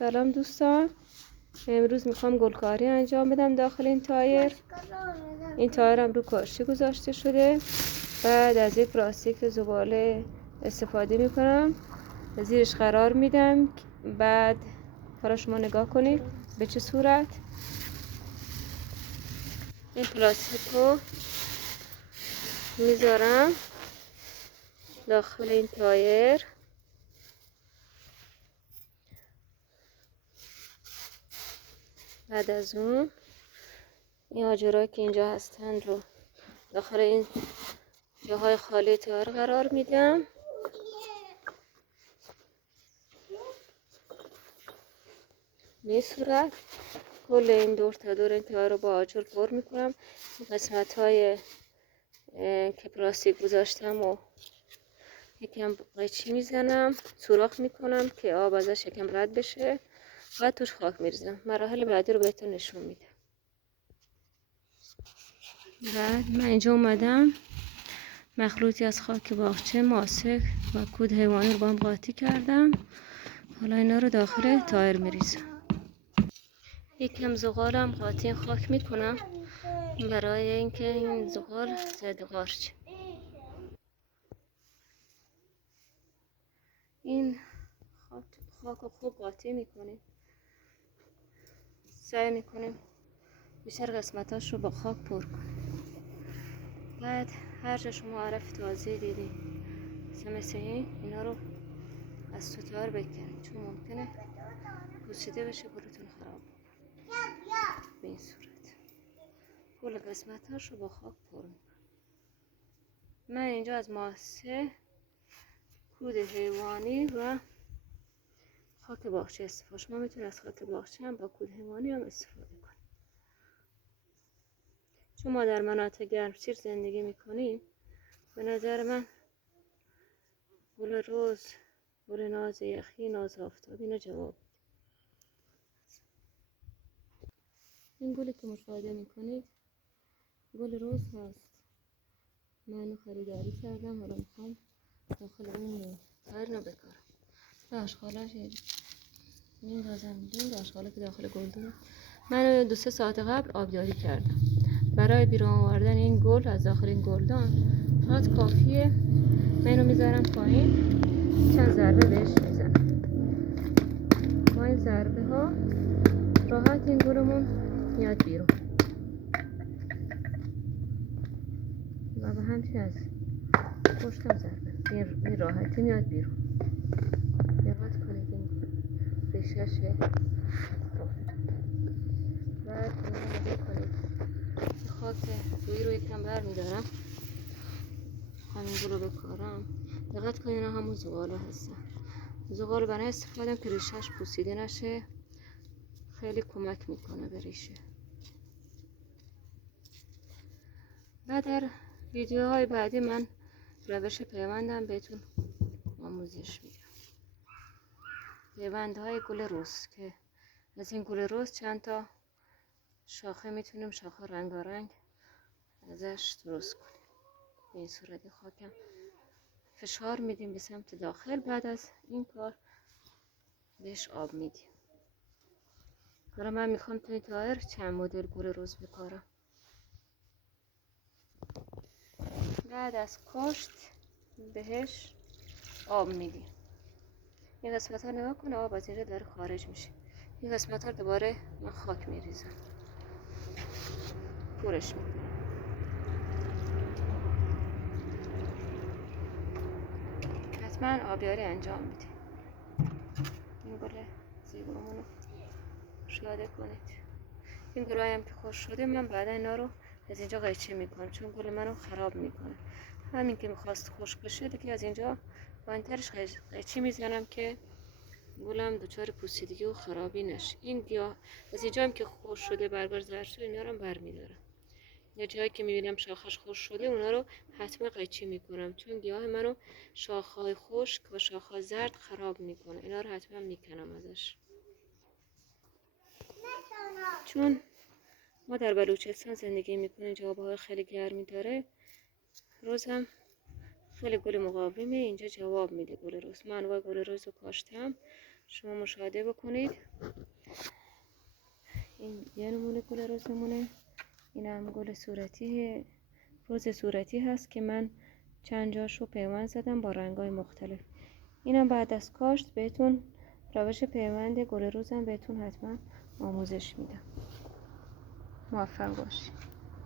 سلام دوستان، امروز میخوام گلکاری انجام بدم داخل این تایر. این تایرم رو کاشی گذاشته شده. بعد از یک پلاستیک زباله استفاده میکنم، زیرش قرار میدم. بعد حالا شما نگاه کنید به چه صورت. این پلاستیک رو میذارم داخل این تایر. بعد از اون این آجرایی که اینجا هستن رو داخل این جاهای خالی تایر قرار میدم. به این صورت کل این دور تا دور این تایر رو با آجر پر میکنم. قسمت های که پلاستیک گذاشتم و یکم قیچی میزنم، سوراخ میکنم که آب ازش یکم رد بشه. بعد توش خاک میریزم. مراحل بعدی رو بهتون نشون میدم. بعد من اینجا اومدم مخلوطی از خاک باغچه، ماسک و کود حیوانی رو با هم قاطی کردم. حالا اینا رو داخل تایر میریزم. یکم زغالم قاطی خاک میکنم برای اینکه این زغال زیاد قارچ. این خاک رو خوب قاطی میکنیم. سعی میکنیم بیشتر قسمتاش رو با خاک پر کنیم. بعد هر جا شما علف تازه دیدی مثل اینا رو از تو تایر بکنید، چون ممکنه پوسیده بشه گلتون خراب به این صورت. کل قسمتاش رو با خاک پر میکنم. من اینجا از ماسه، کود حیوانی و خاک باغچه استفاده. شما میتونید از خاک باغچه هم با کود حیوانی هم استفاده کنید. چون ما در مناطق گرمسیر زندگی میکنیم، به نظر من گل رز، گل ناز یخی، ناز آفتابی اینا جواب. این گلی که مشاهده میکنید گل رز هست. من خریداری کردم، حالا میخوام داخل این تایر رو بکارم. داشخالش میندازم دون داشخاله که داخل گلدون. من 2-3 ساعت قبل آبیاری کردم. برای بیرون آوردن این گل از داخل این گلدان فقط کافیه من اینو میذارم پایین، چند ضربه بهش میزنم. با این ضربه ها راحت این گلمون میاد بیرون و به همچین از پشتم ضربه این راحتی میاد بیرون. دقت کنید این ریشهشه. بعد این رو کنید خاک روی رو یکم بر میدارم، همین گل رو بکارم. دقت کنید اینا همون زغاله هستن. زغال برای استفاده که ریشهش پوسیده نشه، خیلی کمک میکنه به ریشه. و در ویدیوهای بعدی من روش پیوندم بهتون آموزش میدم. پیوندهای گل رز که از این گل رز چند تا شاخه میتونیم، شاخه رنگارنگ ازش درست کنیم. به این صورت خاکم فشار میدیم به سمت داخل. بعد از این کار بهش آب میدیم. حالا من میخوام توی تایر چند مدل گل رز بکارم. بعد از کاشت بهش آب میدیم. این قسمت ها نگاه کنه آب از اینجا داره خارج میشه. این قسمت ها دوباره من خاک میریزم، پرش میکنم. حتما آبیاری انجام میدیم. این گل زیبامون رو شاده کنید. این گلایی هم که خوش شده من بعدا اینا رو از اینجا قیچی میکنم، چون گل منو خراب میکنه. همین که میخواست خشک بشه دیگه از اینجا با این ترش قیچی میزنم که گلم دچار پوسیدگی و خرابی نشه. این گیاه از اینجا هم که خوش شده برگار زرد شده اینا رو برمیدارم. یا جایی که میبینم شاخش خوش شده اونا رو حتما قیچی میکنم، چون گیاه منو شاخهای خشک و شاخهای زرد خراب میکنه. اینا رو حتما میکنم ازش. چون ما در بلوچستان زندگی میکنیم، جوابهای خیلی گرمی داره. رز هم خیلی گل مقاومه، اینجا جواب میده گل رز. من انواع گل رز رو کاشتم، شما مشاهده بکنید. این یه نمونه گل روزمونه. این هم گل صورتی، روز صورتی هست که من چند جاشو پیوند زدم با رنگ‌های مختلف. اینم بعد از کاشت بهتون روش پیوند گل روزم بهتون حتما آموزش میدم. موفق باشید.